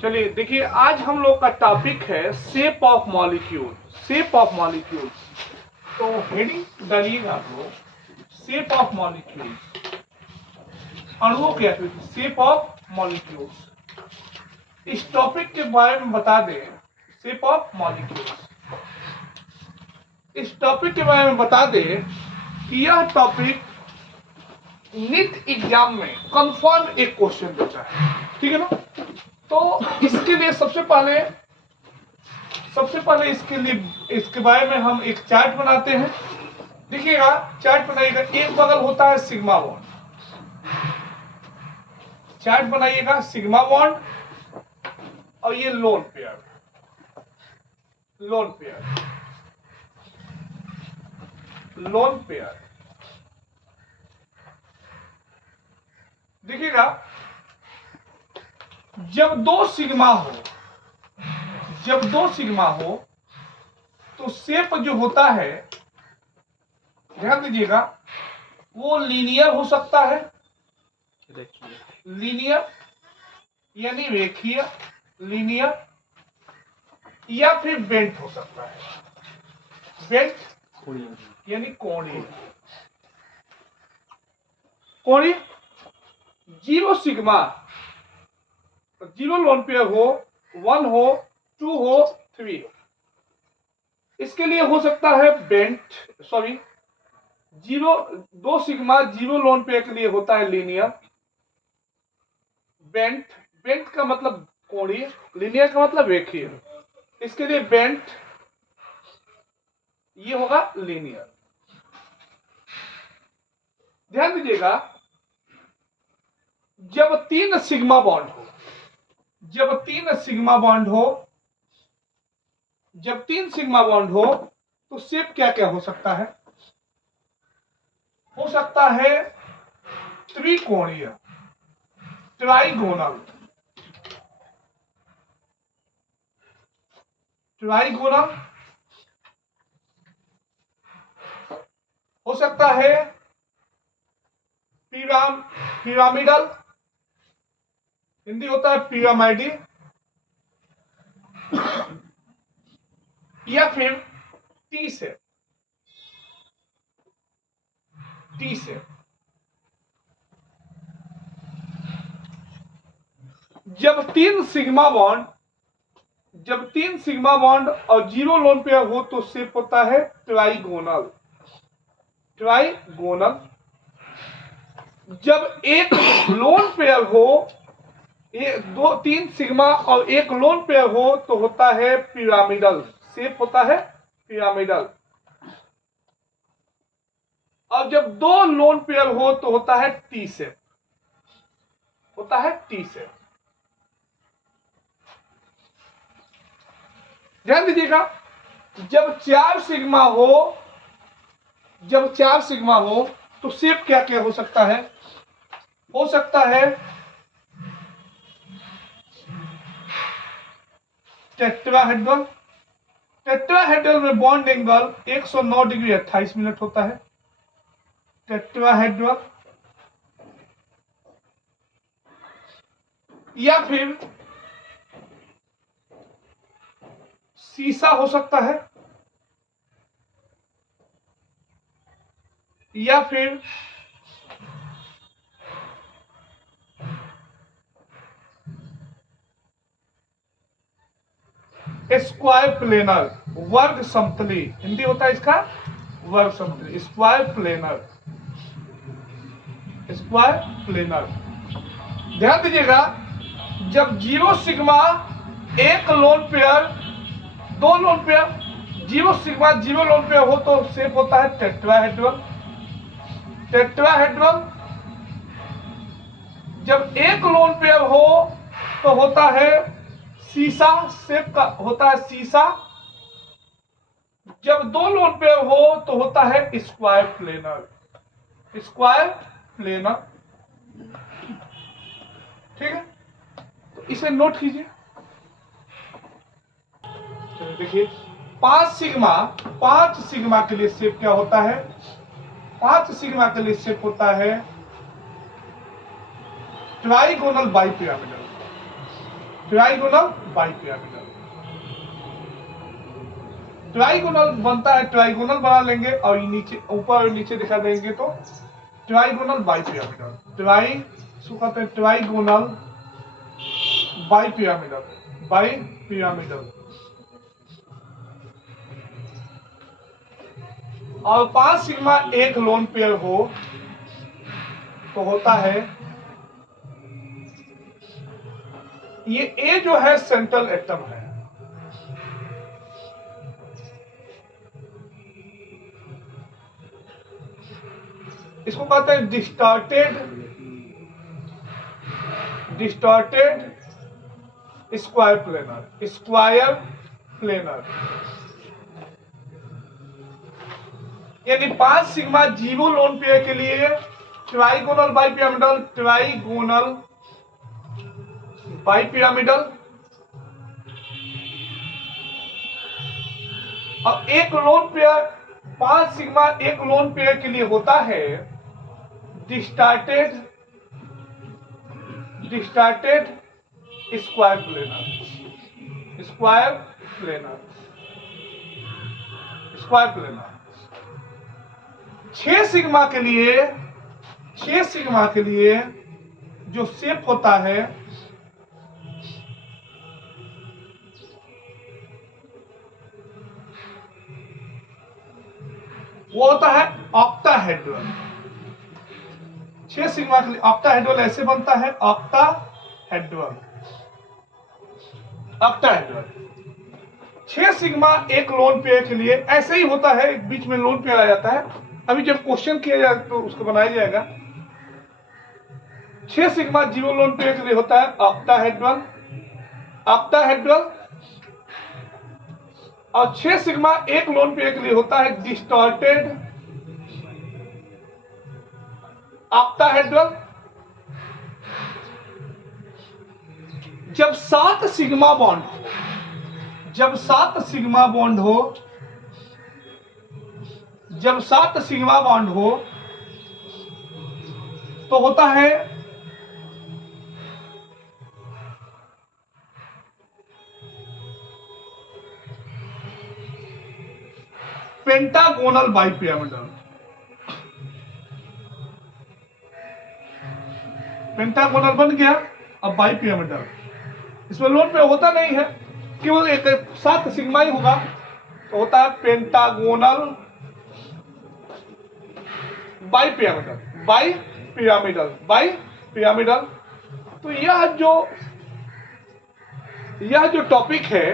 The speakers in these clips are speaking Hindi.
चलिए देखिए, आज हम लोग का टॉपिक है shape of molecule. Shape of molecule, तो हेडिंग डालिएगा आप लोग, शेप ऑफ मॉलिक्यूल, अणुओं की आकृति, शेप ऑफ मॉलिक्यूल्स। इस टॉपिक के बारे में बता दें, शेप ऑफ मॉलिक्यूल्स, इस टॉपिक के बारे में बता दें कि यह टॉपिक नीट एग्जाम में कंफर्म एक क्वेश्चन देता है, ठीक है ना। तो इसके लिए सबसे पहले इसके बारे में हम एक चार्ट बनाते हैं। देखिएगा, चार्ट बनाइएगा, एक बगल होता है सिग्मा बॉन्ड, चार्ट बनाइएगा सिग्मा बॉन्ड, और ये लोन पेयर, लोन पेयर। देखिएगा, जब दो सिग्मा हो तो शेप जो होता है, ध्यान दीजिएगा, वो लीनियर हो सकता है, लीनियर यानी रेखीय, लीनियर, या फिर बेंट हो सकता है, बेंट यानी कोणीय। Zero sigma, zero lone pair हो, 1 हो, 2 हो, 3 हो, इसके लिए हो सकता है बेंट, सॉरी, दो सिग्मा जीरो लोन पेयर के लिए होता है लीनियर, बेंट का मतलब कोणीय, लीनियर का मतलब रेखीय, इसके लिए बेंट, ये होगा लीनियर। ध्यान दीजिएगा, जब तीन सिग्मा बॉन्ड हो, जब तीन सिग्मा बॉन्ड हो तो शेप क्या क्या हो सकता है? हो सकता है त्रिकोणीय, ट्राइगोनल, हो सकता है पिरामिडल, हिंदी होता है पिरामिडी, या फिर टी शेप। जब तीन सिग्मा बॉन्ड और जीरो लोन पेयर हो तो शेप होता है ट्राइगोनल। जब एक लोन पेयर हो, तीन सिग्मा और एक लोन पेयर हो तो होता है पिरामिडल, शेप होता है पिरामिडल। और जब दो लोन पेयर हो तो होता है टी शेप, ध्यान दीजिएगा, जब चार सिग्मा हो तो शेप क्या क्या हो सकता है? हो सकता है टेट्राहेड्रल में बॉन्ड एंगल 109 डिग्री 28 मिनट होता है, टेट्राहेड्रल। या फिर सीसा हो सकता है, या फिर स्क्वायर प्लेनर, वर्ग समतली, हिंदी होता है इसका वर्ग समतली, स्क्वायर प्लेनर। ध्यान दीजिएगा, जब जीरो सिग्मा एक लोन पेयर, दो lone pair, zero sigma zero lone pair हो तो शेप होता है टेट्राहेड्रल। जब एक लोन पेयर हो तो होता है सीसा, शेप का होता है सीसा। जब दो लोन पेयर हो तो होता है स्क्वायर प्लेनर, ठीक है। तो इसे नोट कीजिए। देखिए, पांच सिग्मा के लिए शेप क्या होता है? 5 सिग्मा के लिए शेप होता है trigonal bipyramidal. Trigonal bipyramidal. Trigonal बनता है, ट्राइगोनल बना लेंगे और नीचे ऊपर और नीचे दिखा देंगे तो ट्राइगोनल बाइपिरामिडल। कहते हैं ट्राइगोनल बाइपिरामिडल। और 5 सिग्मा एक लोन पेयर हो तो होता है, ये ए जो है सेंट्रल एटम है, इसको कहते हैं डिस्टॉर्टेड स्क्वायर प्लेनर। यानी 5 सिग्मा जीरो लोन पेयर के लिए ट्राइगोनल बाइपिरामिडल और एक लोन पेयर 5 सिग्मा एक लोन पेयर के लिए होता है डिस्टॉर्टेड स्क्वायर प्लेनर। 6 सिग्मा के लिए जो शेप होता है वो होता है ऑक्टाहेड्रल। 6 सिग्मा के लिए ऑक्टाहेड्रल ऐसे बनता है, ऑक्टाहेड्रल। 6 सिग्मा एक लोन पेयर के लिए ऐसे ही होता है, एक बीच में लोन पेयर आ जाता है। अभी जब क्वेश्चन किया जाए तो उसको बनाया जाएगा। 6 सिग्मा जीरो लोन पेयर के लिए होता है ऑक्टाहेड्रल और 6 सिग्मा एक लोन पेयर के लिए होता है डिस्टॉर्टेड ऑक्टाहेड्रल। जब 7 सिग्मा बॉन्ड हो तो होता है पेंटागोनल बाइपिरामिडल। पेंटागोनल बन गया, अब बाइपिरामिडल। इसमें लोन पे होता नहीं है, केवल एक 7 सिग्मा ही होगा तो होता है पेंटागोनल बाइपिरामिडल। तो यह जो टॉपिक है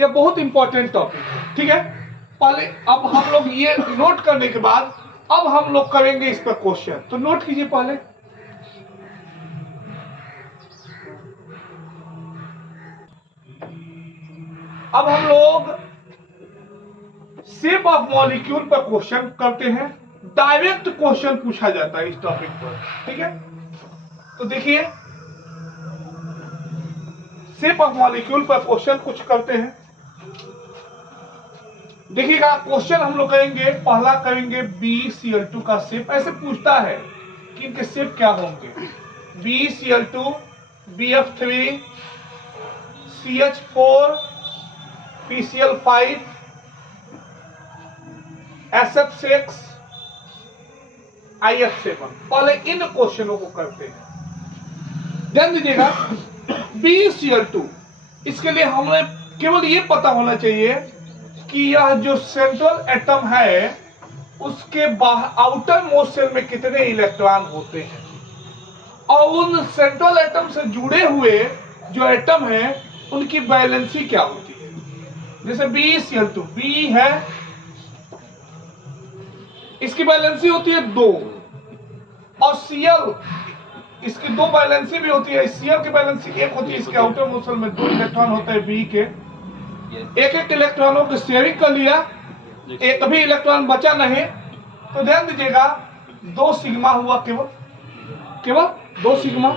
यह बहुत इंपॉर्टेंट टॉपिक है, ठीक है। पहले अब हम लोग ये नोट करने के बाद अब हम लोग करेंगे इस पर क्वेश्चन, तो नोट कीजिए पहले। अब हम लोग शेप ऑफ मॉलिक्यूल पर क्वेश्चन करते हैं। डायरेक्ट क्वेश्चन पूछा जाता है इस टॉपिक पर, ठीक है। तो देखिए शेप ऑफ मॉलिक्यूल पर क्वेश्चन कुछ करते हैं। देखिएगा क्वेश्चन हम लोग करेंगे, पहला करेंगे BeCl2 का शेप। ऐसे पूछता है कि इनके शेप क्या होंगे। BeCl2, BF3, CH4, PCl5, SF6, IF7। पहले इन क्वेश्चनों को करते हैं। ध्यान दीजिएगा BeCl2, इसके लिए हमें केवल ये पता होना चाहिए कि यह जो सेंट्रल एटम है उसके बाहर आउटर मोस्ट शेल में कितने इलेक्ट्रॉन होते हैं और उन सेंट्रल एटम से जुड़े हुए जो एटम है उनकी वैलेंसी क्या होती है। जैसे BeCl2, B है, इसकी वैलेंसी होती है 2 और Cl इसकी 2 वैलेंसी भी होती है। Cl की वैलेंसी 1 होती है, इसके आउटर मोस्ट शेल में 2 इलेक्ट्रॉन होते हैं B के। एक इलेक्ट्रॉनों की शेयरिंग कर लिया, एक भी इलेक्ट्रॉन बचा नहीं, तो ध्यान दीजिएगा 2 सिग्मा हुआ, केवल 2 सिग्मा।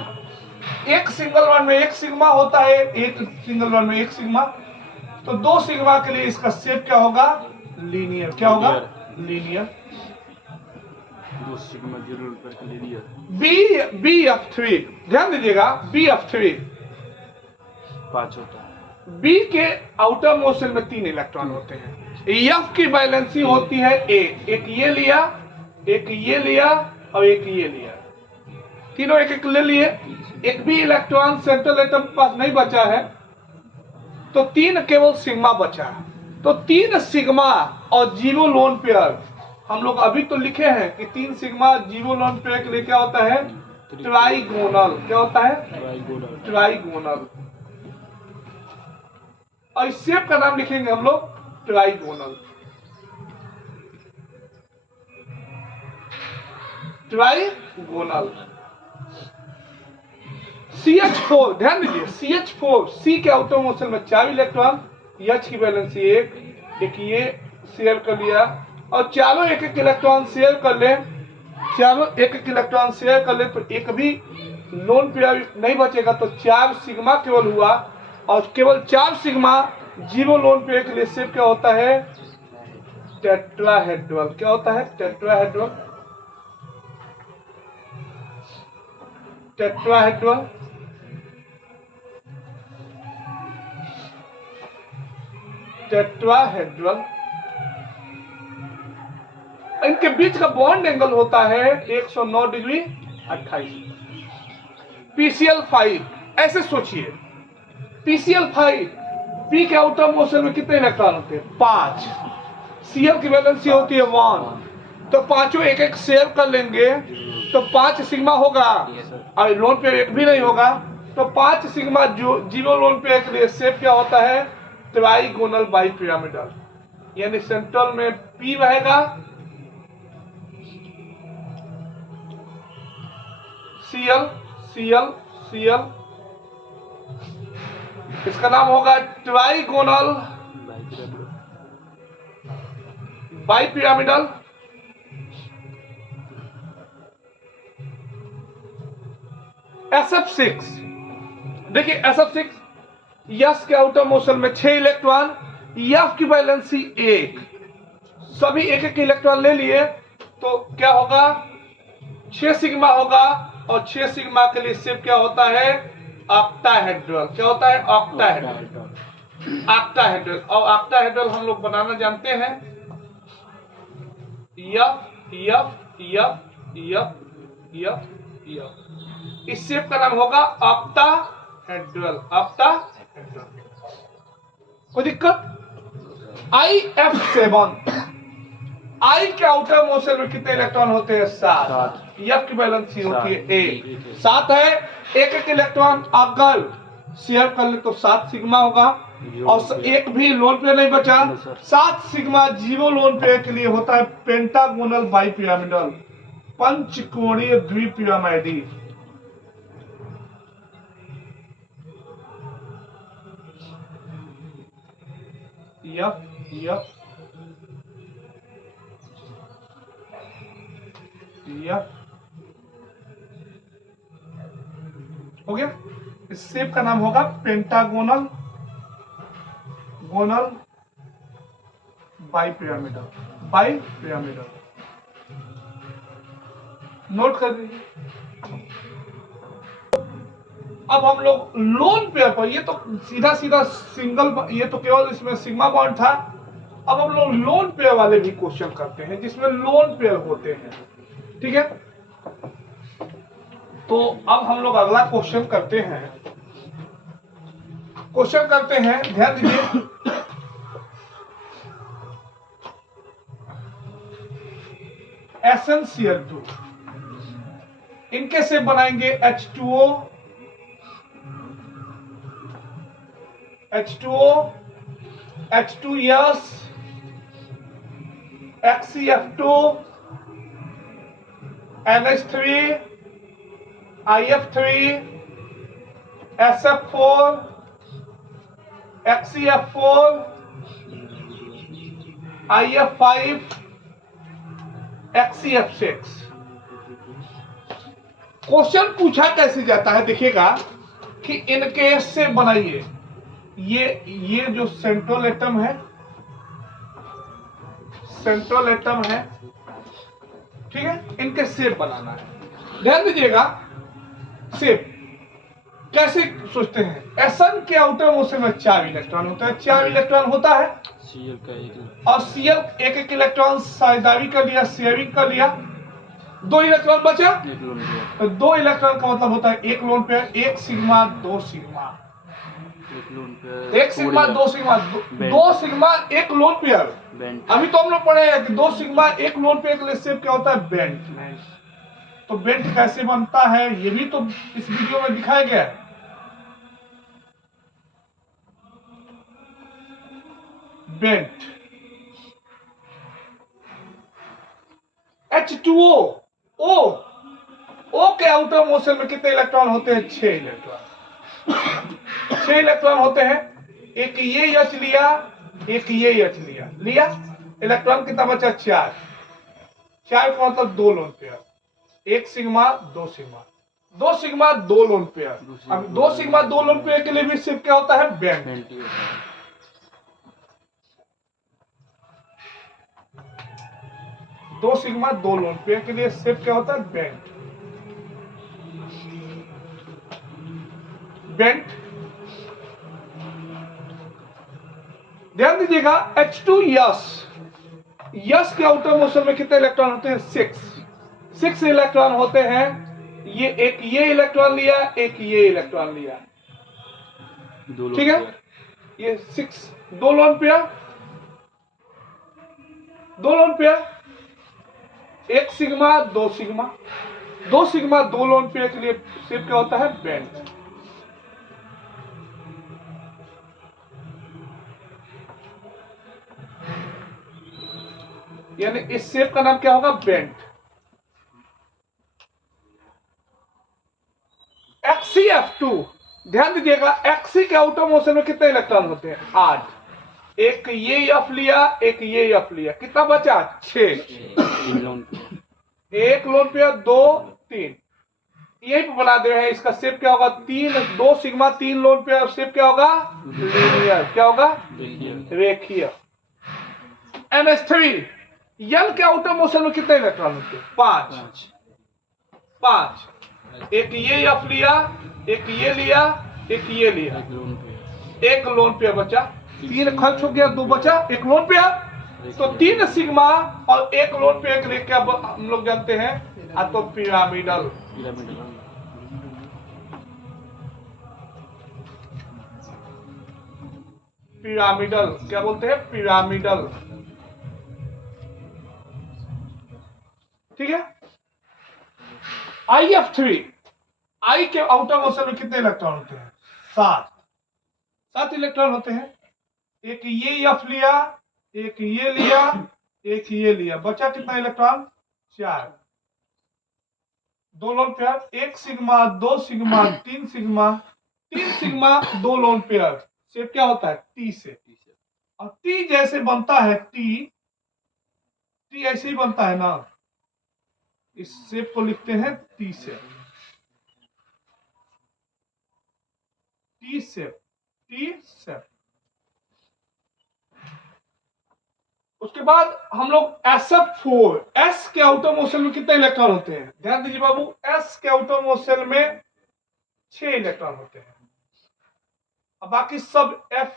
एक सिंगल वन में 1 सिग्मा होता है, एक सिंगल वन में 1 सिग्मा। तो 2 सिग्मा के लिए इसका शेप क्या होगा, लीनियर। क्या होगा, लीनियर। 2 सिग्मा 0 पर लीनियर। BF3, ध्यान दीजिएगा BF3 5 होता है। बी के आउटर मोस्ट शेल में 3 इलेक्ट्रॉन होते हैं। एफ की वैलेंसी होती है एक ये लिया, एक ये लिया और एक ये लिया, तीनों एक एक ले लिए। एक भी इलेक्ट्रॉन सेंट्रल एटम के पास नहीं बचा है, तो 3 केवल सिग्मा बचा है। तो 3 सिग्मा और 0 लोन पेयर हम लोग अभी तो लिखे हैं कि 3 सिग्मा 0 लोन पेयर के लिए क्या होता है, ट्राइगोनल। क्या होता है, ट्राइगोनल। और इस शेप का नाम लिखेंगे हम लोग ट्राइगोनल। ट्राइगोनल। CH4 ध्यान दीजिए, CH4 सी के आउटर मोस्ट शेल में 4 इलेक्ट्रॉन, H की वैलेंसी एक ये शेयर कर लिया और चारों एक एक इलेक्ट्रॉन शेयर कर ले, चारों एक एक इलेक्ट्रॉन शेयर कर ले तो एक भी लोन पेयर नहीं बचेगा। तो 4 सिग्मा केवल हुआ और केवल 4 सिग्मा 0 लोन पेयर के लिए शेप क्या होता है, टेट्राहेड्रल। क्या होता है, टेट्राहेड्रल। टेट्राहेड्रल। टेट्राहेड्रल। इनके बीच का बॉन्ड एंगल होता है 109 डिग्री 28। PCl5 ऐसे सोचिए, PCl5 पी के आउटर मोस्ट शेल में कितने इलेक्ट्रॉन होते हैं, 5। Cl की वैलेंसी होती है 1, तो पांचों एक एक शेयर कर लेंगे तो 5 सिग्मा होगा और लोन पेयर एक भी नहीं होगा। तो 5 सिग्मा जो 0 लोन पेयर के लिए शेप क्या होता है, ट्राइगोनल बाइपिरामिडल। यानी सेंट्रल में P रहेगा, Cl Cl Cl, इसका नाम होगा ट्राइगोनल बाइपिरामिडल। SF6 देखिए, SF6 यस के आउटर मोस्ट शेल में 6 इलेक्ट्रॉन, F की वैलेंसी 1, सभी एक एक इलेक्ट्रॉन ले लिए तो क्या होगा, 6 सिग्मा होगा और 6 सिग्मा के लिए शेप क्या होता है, ऑक्टाहेड्रल। क्या होता है, ऑक्टाहेड्रल। ऑक्टाहेड्रल। और ऑक्टाहेड्रल हम लोग बनाना जानते हैं, F F F F F F. इस शेप का नाम होगा ऑक्टाहेड्रल। ऑक्टाहेड्रल। कोई दिक्कत? IF7 आई के आउटर मोस्ट शेल में कितने इलेक्ट्रॉन होते हैं, 7। एफ की वैलेंसी होती है 1, 7 है। एक एक इलेक्ट्रॉन अगर शेयर कर ले तो 7 सिग्मा होगा और एक भी लोन पेयर नहीं बचा। 7 सिग्मा 0 लोन पेयर के लिए होता है पेंटागोनल बाइपिरामिडल, पंचकोणीय द्विपिरामिडी। F F F. हो गया। इस शेप का नाम होगा पेंटागोनल बाइपिरामिडल। बाइपिरामिडल नोट कर दीजिए। अब हम लोग लोन पेयर पर, ये तो सीधा सीधा सिंगल, ये तो केवल इसमें सिग्मा बॉन्ड था। अब हम लोग लोन पेयर वाले भी क्वेश्चन करते हैं जिसमें लोन पेयर होते हैं, ठीक है। तो अब हम लोग अगला क्वेश्चन करते हैं। ध्यान दीजिए, SnCl2 इनके से बनाएंगे H2O, H2S, XCF2, NH3, IF3, SF4, XCF4, IF5, XCF6। Question पूछा कैसे जाता है, देखिएगा कि इनके से बनाइए। ये जो सेंट्रल एटम है, ठीक है, इनके शेप बनाना है। ध्यान दीजिएगा, शेप कैसे सोचते हैं, Sn के आउटर मोशन में 4 इलेक्ट्रॉन होते हैं, 4 इलेक्ट्रॉन होता है, सीएल का एक और Cl एक एक इलेक्ट्रॉन साझेदारी कर लिया, शेयरिंग कर लिया, 2 इलेक्ट्रॉन बचा। एक लोन पेयर, तो 2 इलेक्ट्रॉन का मतलब होता है एक लोन पेयर, 1 सिग्मा 2 सिग्मा, एक lone pair, 1 sigma 2 sigma, 2 sigma 1 lone pair. Bent, अभी तो हम लोग पढ़े हैं कि 2 सिग्मा 1 लोन पेयर के लिए शेप क्या होता है, बेंट। तो बेंट कैसे बनता है ये भी तो इस वीडियो में दिखाया गया है। बेंट H2O, O, O के आउटर मोशन में कितने इलेक्ट्रॉन होते हैं, 6 इलेक्ट्रॉन, 6 इलेक्ट्रॉन होते हैं। एक ये H लिया, एक ये H लिया, इलेक्ट्रॉन कितना बचा, 4, 4 का मतलब 2 lone pair, 1 sigma 2 sigma, 2 sigma 2 lone pair. अब 2 सिग्मा 2 लोन पेयर के लिए भी शेप क्या होता है, बेंट। बेंट ही होता है। 2 सिग्मा 2 लोन पेयर के लिए शेप क्या होता है, बेंट। बेंट ध्यान दीजिएगा, H2 यस के आउटर मोशन में कितने इलेक्ट्रॉन होते हैं, 6 इलेक्ट्रॉन होते हैं। ये एक ये इलेक्ट्रॉन लिया, एक ये इलेक्ट्रॉन लिया, दो लोन ठीक है, पेयर, ये 6, 2 lone pair, 2 lone pair, 1 sigma 2 sigma, 2 sigma 2 lone pair के लिए शेप क्या होता है, बेंट। यानी इस शेप का नाम क्या होगा, बेंट। XCF2 ध्यान दीजिएगा, Xc के आउटर मोशन में कितने इलेक्ट्रॉन होते हैं, 8, एक ये F लिया, एक ये F लिया, कितना बचा, 6, 3 लोन पेयर, 1 लोन पेयर, 2 3, यही पे बना दे रहे हैं। इसका शेप क्या होगा, 3, 2 सिग्मा 3 लोन पेयर, शेप क्या होगा, लीनियर, क्या होगा, देखिए रेखीय। NH3 यल के आउटर मोशन में कितने इलेक्ट्रॉन होते हैं, 5, 5, एक ये F लिया, एक ये लिया, एक ये लिया, एक लोन पेयर, 1 लोन पेयर बचा, 3 खर्च हो गया, 2 बचा, 1 लोन पेयर। तो 3 सिग्मा और 1 लोन पेयर के लिए क्या हम लोग जानते हैं, तो पिरामिडल। पिरामिड, पिरामिडल क्या बोलते हैं, पिरामिडल, ठीक है। IF3 आई के आउटर मोशन में कितने इलेक्ट्रॉन होते हैं, 7 इलेक्ट्रॉन होते हैं। एक ये F लिया, एक ये लिया, एक ये लिया, बचा कितना electron, 4, 2 lone pair, 1 sigma 2 sigma 3 sigma, 3 sigma 2 lone pair, shape क्या होता है, टी से। और टी जैसे बनता है, टी ऐसे ही बनता है ना, इस शेप को लिखते हैं T shape, T shape, T shape. उसके बाद हम लोग SF4, एस के आउटर मोशन में कितने इलेक्ट्रॉन होते हैं, ध्यान दीजिए बाबू, एस के आउटर मोशन में 6 इलेक्ट्रॉन होते हैं। अब बाकी सब F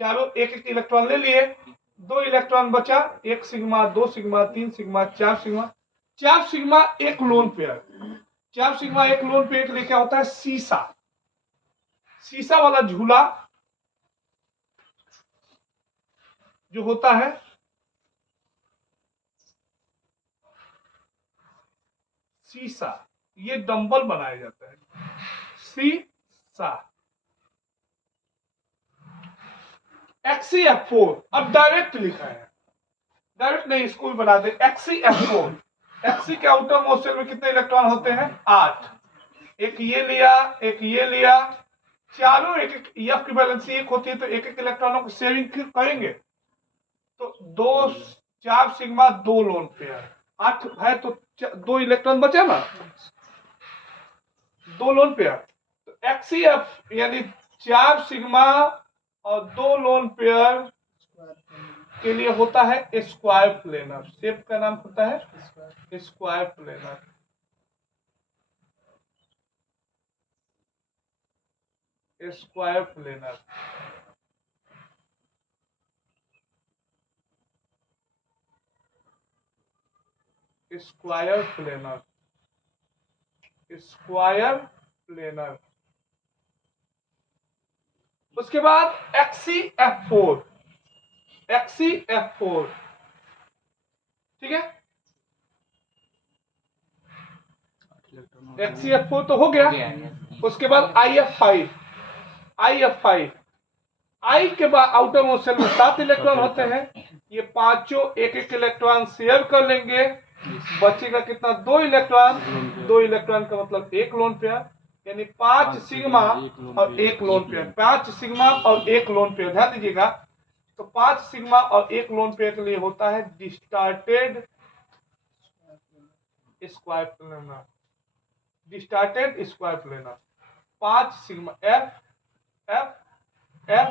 चारों एक एक इलेक्ट्रॉन ले लिए, 2 इलेक्ट्रॉन बचा, 1 sigma 2 sigma 3 sigma 4 sigma, 4 sigma 1 lone pair, 4 sigma 1 lone pair के लिए क्या होता है, शीशा वाला झूला जो होता है, शीशा, ये डंबल बनाया जाता है, शीशा। XCF4 अब डायरेक्ट लिखा है, डायरेक्ट नहीं, इसको भी बना दे, XCF4, Xc के आउटर मोशन में कितने इलेक्ट्रॉन होते हैं, 8, एक ये लिया, एक ये लिया, चारों एक एक F की वैलेंसी 1 होती है, तो एक एक इलेक्ट्रॉनों को शेयरिंग करेंगे, तो 2 4 सिग्मा 2 लोन पेयर, 8 है तो 2 इलेक्ट्रॉन बचा ना, 2 लोन पेयर। तो XCF यानी 4 सिग्मा और 2 लोन पेयर के लिए होता है स्क्वायर प्लेनर, शेप का नाम होता है square planar. Square planar, square planar, square planar. उसके बाद XCF4, XCF4, ठीक है। XCF4 तो हो गया। उसके बाद IF5, IF5, आई के बाद आउटर मोस्ट शेल में 7 इलेक्ट्रॉन होते हैं। ये पांचों एक एक इलेक्ट्रॉन शेयर कर लेंगे, बचेगा कितना? 2 इलेक्ट्रॉन। 2 इलेक्ट्रॉन का मतलब 1 लोन पेयर, यानी 5 सिग्मा और 1 लोन पेयर। 5 सिग्मा और 1 लोन पेयर, ध्यान दीजिएगा। तो 5 सिग्मा और 1 लोन पेयर के लिए होता है distorted square planar, distorted square planar. 5 sigma F F F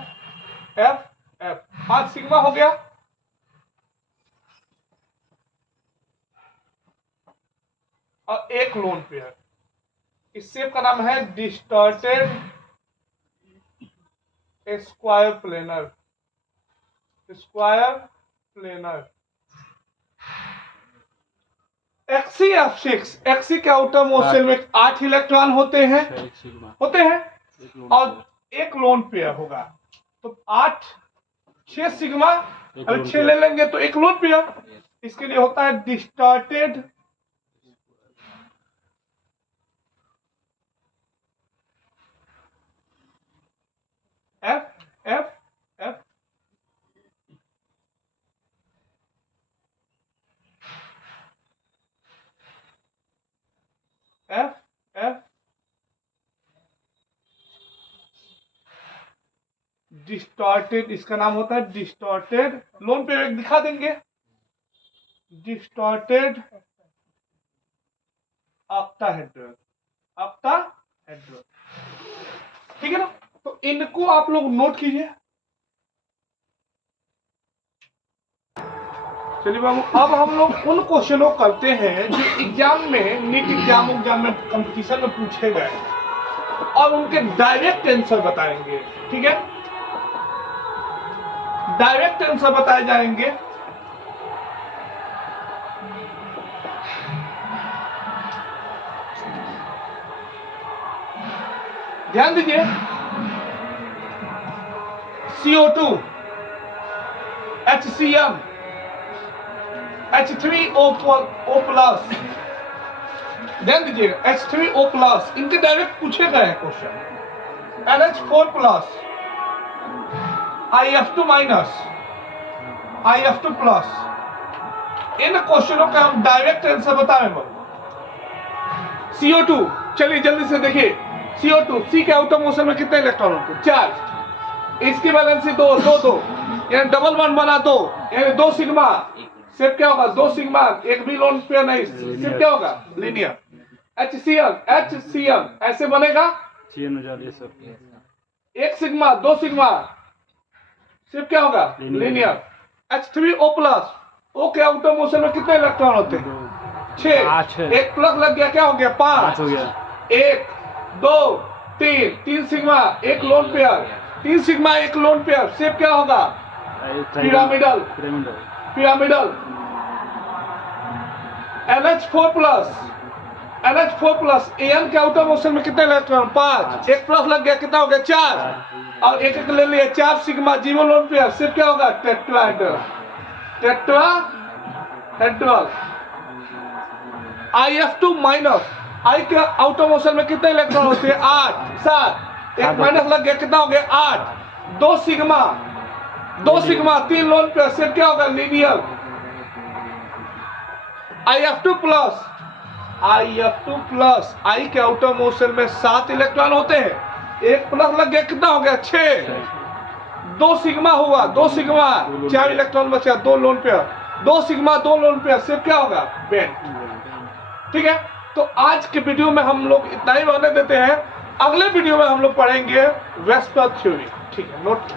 F F, 5 sigma हो गया। और 1 लोन पेयर। इस शेप का नाम है distorted square planar, square planar. XCF6, XC के आउटर मोस्ट शेल में 8 इलेक्ट्रॉन होते हैं, और 1 लोन पेयर होगा। तो 8 6 सिग्मा, अगर 6 ले लेंगे तो 1 लोन पेयर। इसके लिए होता है distorted F F F F F distorted, इसका नाम होता है डिस्टॉर्टेड। लोन पे एक दिखा देंगे, डिस्टॉर्टेड ऑक्टाहेड्रल, ऑक्टाहेड्रल, ठीक है ना। तो इनको आप लोग नोट कीजिए। चलिए बाबू, अब हम लोग उन क्वेश्चनों करते हैं जो एग्जाम में, नीट एग्जाम में, कंपटीशन में पूछे गए, और उनके डायरेक्ट आंसर बताएंगे, ठीक है। डायरेक्ट आंसर बताए जाएंगे। ध्यान दीजिए, CO2, HCl, H3O+, ध्यान दीजिएगा, H3O+, इनके डायरेक्ट पूछे गए हैं क्वेश्चन। NH4+, IF2-, IF2+, इन क्वेश्चनों का हम डायरेक्ट आंसर बताएंगे। CO2, चलिए जल्दी से देखिए। CO2, C के आउटर मोशन में कितने इलेक्ट्रॉन होते हैं? 4। इसकी वैलेंसी 2 2 2, यानी डबल बॉन्ड बना 2, यानी 2 सिग्मा। सिर्फ क्या होगा? 2 सिग्मा, एक भी लोन पेयर नहीं, सिर्फ क्या होगा? लीनियर। HCl ऐसे बनेगा, 1 सिग्मा 2 सिग्मा, सिर्फ क्या होगा? लीनियर। H3O+, O के आउटर मोशन में कितने इलेक्ट्रॉन होते हैं? 6। एक प्लस लग गया, क्या हो गया? 5 हो गया। 1 2 3, 3 sigma 1 lone pair, 3 sigma 1 lone pair, shape क्या होगा? Pyramidal, pyramidal. NH4+, An के आउटर मोशन में कितने इलेक्ट्रॉन? 5। एक प्लस लग गया, कितना हो गया? 4। और एक एक ले लिया, 4 सिग्मा 0 लोन पेयर, शेप क्या होगा? Tetrahedral, tetrahedral. IF2-, आई के आउटर मोशन में कितने इलेक्ट्रॉन होते हैं? 8 7, एक माइनस लग गया, कितना हो गया? 8। 2 सिग्मा 3 लोन पेयर, शेप क्या होगा? लीनियर। IF2+, आई के आउटर मोशन में 7 इलेक्ट्रॉन होते हैं, एक प्लस लग गया, कितना हो गया? 6। 2 सिग्मा हुआ, 2 सिग्मा 4 इलेक्ट्रॉन बचा, 2 lone pair, 2 sigma 2 lone pair, shape क्या होगा? बेंड, ठीक है। तो आज के वीडियो में हम लोग इतना ही रहने देते हैं। अगले वीडियो में हम लोग पढ़ेंगे वेस्पर थ्योरी, ठीक है। नोट